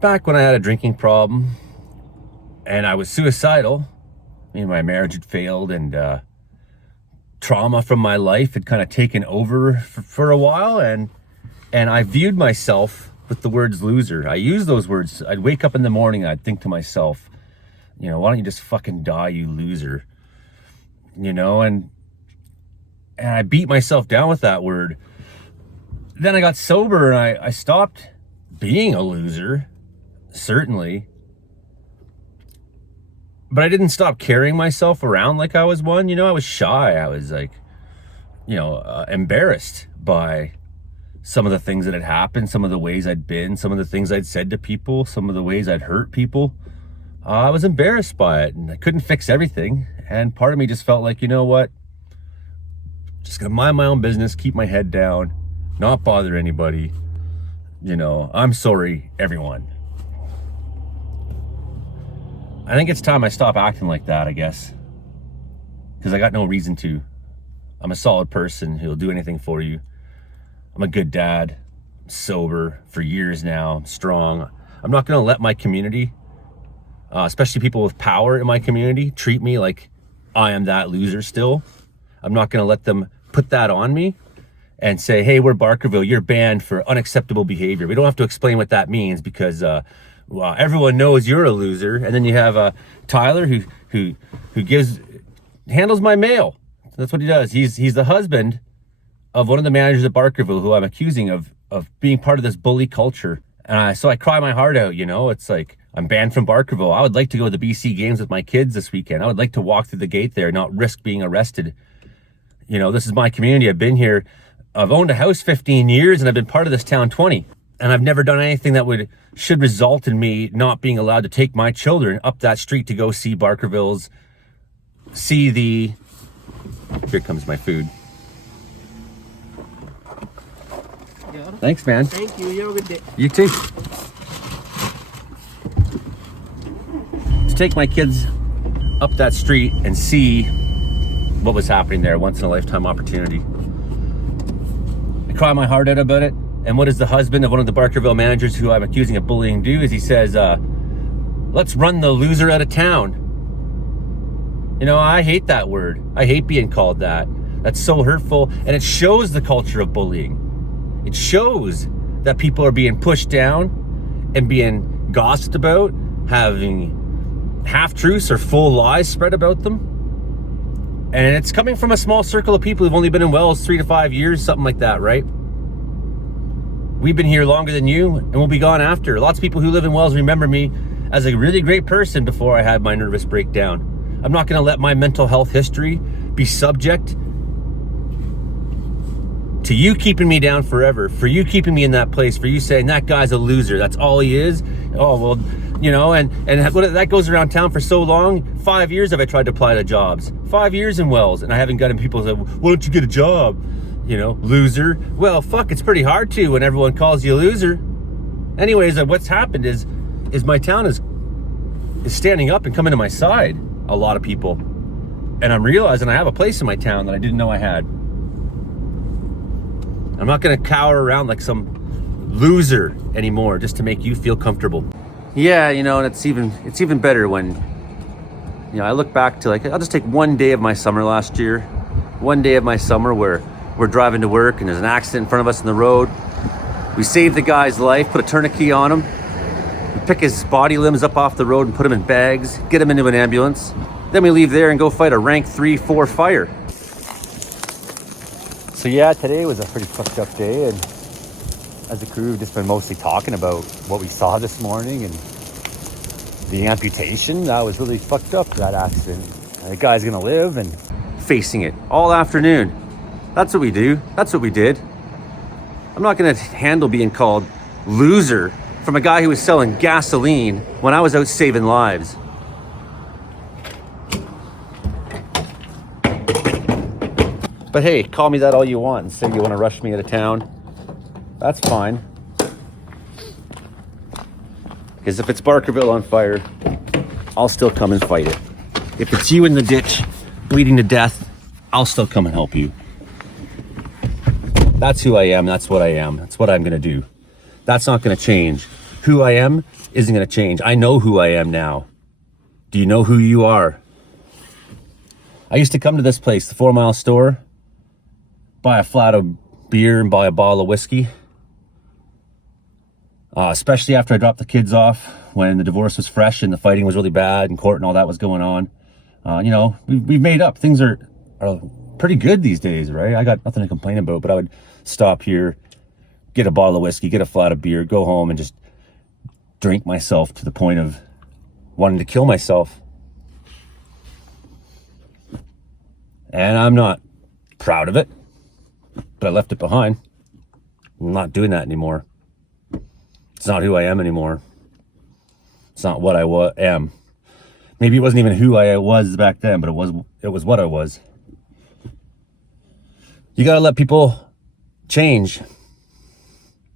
back when I had a drinking problem and I was suicidal. My marriage had failed, and trauma from my life had kind of taken over for a while, and I viewed myself with the words loser. I use those words. I'd wake up in the morning and I'd think to myself, why don't you just fucking die, you loser? And I beat myself down with that word. Then I got sober and I stopped being a loser, certainly. But I didn't stop carrying myself around like I was one. I was shy. I was like, embarrassed by some of the things that had happened, some of the ways I'd been, some of the things I'd said to people, some of the ways I'd hurt people. I was embarrassed by it, and I couldn't fix everything. And part of me just felt like, just gonna mind my own business, keep my head down, not bother anybody. I'm sorry, everyone. I think it's time I stop acting like that, I guess. Because I got no reason to. I'm a solid person who'll do anything for you. I'm a good dad. I'm sober for years now. I'm strong. I'm not going to let my community, especially people with power in my community, treat me like I am that loser still. I'm not going to let them put that on me and say, hey, we're Barkerville, you're banned for unacceptable behavior. We don't have to explain what that means because everyone knows you're a loser. And then you have Tyler who handles my mail. That's what he does. He's the husband of one of the managers at Barkerville who I'm accusing of being part of this bully culture. And so I cry my heart out, It's like, I'm banned from Barkerville. I would like to go to the BC games with my kids this weekend. I would like to walk through the gate there, not risk being arrested. This is my community. I've been here. I've owned a house 15 years and I've been part of this town 20. And I've never done anything that should result in me not being allowed to take my children up that street to go see Barkerville's, here comes my food. Thanks, man. Thank you. You have a good day. You too. To take my kids up that street and see what was happening there, once in a lifetime opportunity. I cry my heart out about it. And what does the husband of one of the Barkerville managers who I'm accusing of bullying do? Is he says, let's run the loser out of town. I hate that word. I hate being called that. That's so hurtful. And it shows the culture of bullying. It shows that people are being pushed down and being gossiped about, having half-truths or full lies spread about them. And it's coming from a small circle of people who've only been in Wells 3 to 5 years, something like that, right? We've been here longer than you, and we'll be gone after. Lots of people who live in Wells remember me as a really great person before I had my nervous breakdown. I'm not going to let my mental health history be subject to you keeping me down forever, for you keeping me in that place, for you saying that guy's a loser, that's all he is. Oh, well, and that goes around town for so long. 5 years have I tried to apply to jobs. 5 years in Wells, and I haven't gotten people say, why don't you get a job? Loser. Well, fuck, it's pretty hard to when everyone calls you a loser. Anyways, what's happened is my town is standing up and coming to my side, a lot of people. And I'm realizing I have a place in my town that I didn't know I had. I'm not going to cower around like some loser anymore just to make you feel comfortable. Yeah, and it's even better when, I look back to I'll just take one day of my summer last year. One day of my summer where we're driving to work and there's an accident in front of us in the road. We save the guy's life, put a tourniquet on him. We pick his body limbs up off the road and put him in bags, get him into an ambulance. Then we leave there and go fight a rank 3-4 fire. So yeah, today was a pretty fucked up day, and as a crew, we've just been mostly talking about what we saw this morning and the amputation. That was really fucked up, that accident. And the guy's gonna live, and facing it all afternoon. That's what we do. That's what we did. I'm not gonna handle being called loser from a guy who was selling gasoline when I was out saving lives. But hey, call me that all you want and say you want to rush me out of town. That's fine. Because if it's Barkerville on fire, I'll still come and fight it. If it's you in the ditch, bleeding to death, I'll still come and help you. That's who I am. That's what I am. That's what I'm going to do. That's not going to change who I am isn't going to change. I know who I am now. Do you know who you are? I used to come to this place, the 4 Mile store, buy a flat of beer and buy a bottle of whiskey. Especially after I dropped the kids off when the divorce was fresh and the fighting was really bad and court and all that was going on. You know, we've made up. Things are pretty good these days, right? I got nothing to complain about, but I would stop here, get a bottle of whiskey, get a flat of beer, go home and just drink myself to the point of wanting to kill myself. And I'm not proud of it, but I left it behind. I'm not doing that anymore. It's not who I am anymore. It's not what I am. Maybe it wasn't even who I was back then, but it was what I was. You gotta let people change.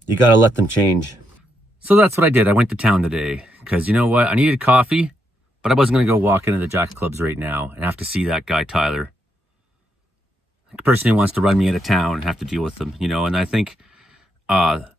You gotta let them change. So that's what I did. I went to town today because you know what? I needed coffee, but I wasn't gonna go walk into the Jack Clubs right now and have to see that guy Tyler, the person who wants to run me out of town, and have to deal with them. You know, and I think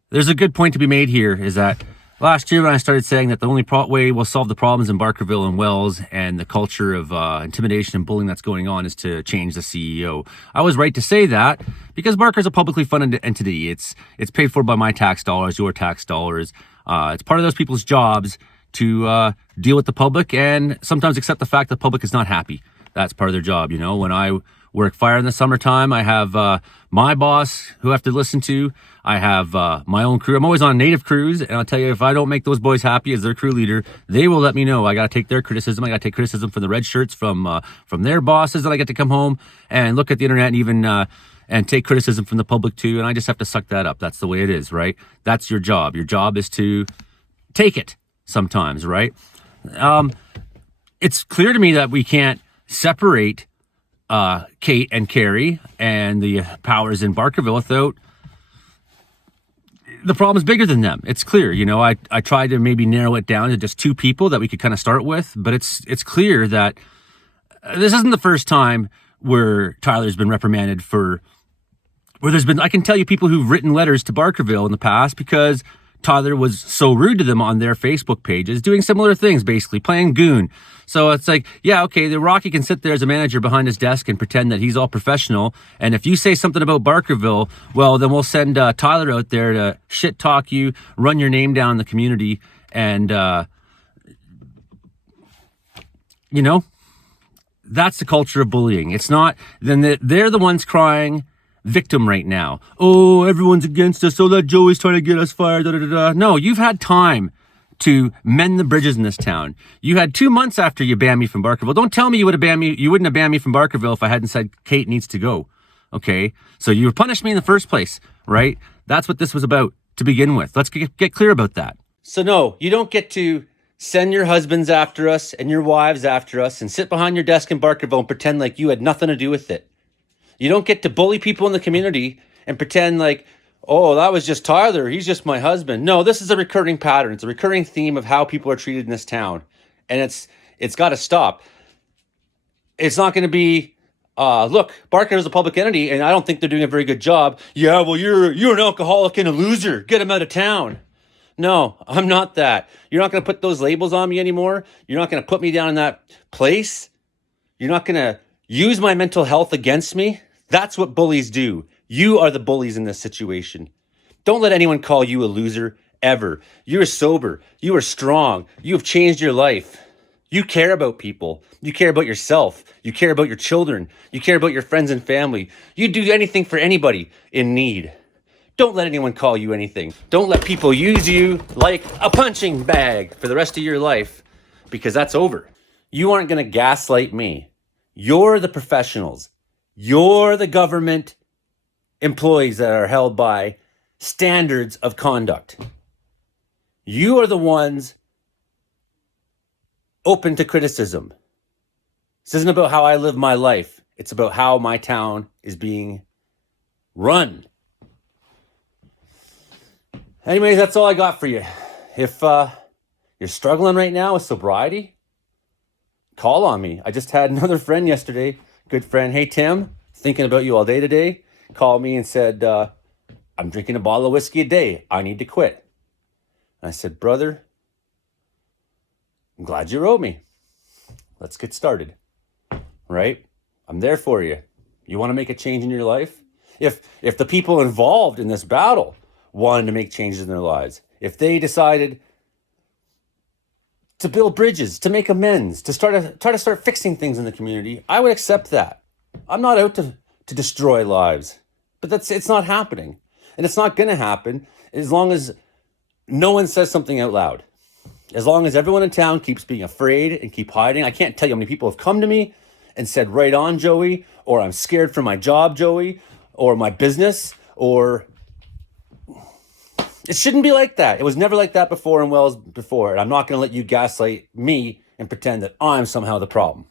there's a good point to be made here. Is that last year when I started saying that the only way we'll solve the problems in Barkerville and Wells and the culture of intimidation and bullying that's going on is to change the CEO. I was right to say that because Barker's a publicly funded entity. It's paid for by my tax dollars, your tax dollars. It's part of those people's jobs to deal with the public and sometimes accept the fact that the public is not happy. That's part of their job. You know, when I work fire in the summertime, I have my boss who I have to listen to. I have my own crew. I'm always on native crews, and I'll tell you, if I don't make those boys happy as their crew leader, they will let me know. I got to take their criticism. I got to take criticism from the red shirts, from their bosses, and I get to come home and look at the internet and even and take criticism from the public too. And I just have to suck that up. That's the way it is, right? That's your job. Your job is to take it sometimes, right? It's clear to me that we can't separate Kate and Carrie and the powers in Barkerville without the problem is bigger than them. It's clear. You know, I tried to maybe narrow it down to just two people that we could kind of start with, but it's clear that this isn't the first time where Tyler's been reprimanded for where there's been, I can tell you people who've written letters to Barkerville in the past because Tyler was so rude to them on their Facebook pages, doing similar things, basically playing goon. So it's like, yeah, okay, the Rocky can sit there as a manager behind his desk and pretend that he's all professional. And if you say something about Barkerville, well, then we'll send Tyler out there to shit talk you, run your name down in the community. And, you know, that's the culture of bullying. It's not, then they're the ones crying victim right now. Oh, everyone's against us. Oh, that Joey's trying to get us fired. Da, da, da, da. No, you've had time to mend the bridges in this town. You had 2 months after you banned me from Barkerville. Don't tell me you wouldn't have banned me from Barkerville if I hadn't said Kate needs to go. Okay? So you punished me in the first place, right? That's what this was about to begin with. Let's get clear about that. So no, you don't get to send your husbands after us and your wives after us and sit behind your desk in Barkerville and pretend like you had nothing to do with it. You don't get to bully people in the community and pretend like, oh, that was just Tyler. He's just my husband. No, this is a recurring pattern. It's a recurring theme of how people are treated in this town. And it's got to stop. It's not going to be, look, Barker is a public entity and I don't think they're doing a very good job. Yeah, well, you're an alcoholic and a loser. Get him out of town. No, I'm not that. You're not going to put those labels on me anymore. You're not going to put me down in that place. You're not going to use my mental health against me. That's what bullies do. You are the bullies in this situation. Don't let anyone call you a loser, ever. You're sober. You are strong. You have changed your life. You care about people. You care about yourself. You care about your children. You care about your friends and family. You do anything for anybody in need. Don't let anyone call you anything. Don't let people use you like a punching bag for the rest of your life, because that's over. You aren't going to gaslight me. You're the professionals. You're the government employees that are held by standards of conduct. You are the ones open to criticism. This isn't about how I live my life. It's about how my town is being run. Anyways, that's all I got for you. If you're struggling right now with sobriety, call on me. I just had another friend yesterday, good friend. Hey, Tim, thinking about you all day today. Called me and said, I'm drinking a bottle of whiskey a day. I need to quit. And I said, brother, I'm glad you wrote me. Let's get started, right? I'm there for you. You want to make a change in your life? If the people involved in this battle wanted to make changes in their lives, if they decided to build bridges, to make amends, to try to start fixing things in the community, I would accept that. I'm not out to destroy lives, but it's not happening. And it's not going to happen as long as no one says something out loud. As long as everyone in town keeps being afraid and keep hiding. I can't tell you how many people have come to me and said, right on, Joey, or I'm scared for my job, Joey, or my business, or it shouldn't be like that. It was never like that before in Wells before. And I'm not going to let you gaslight me and pretend that I'm somehow the problem.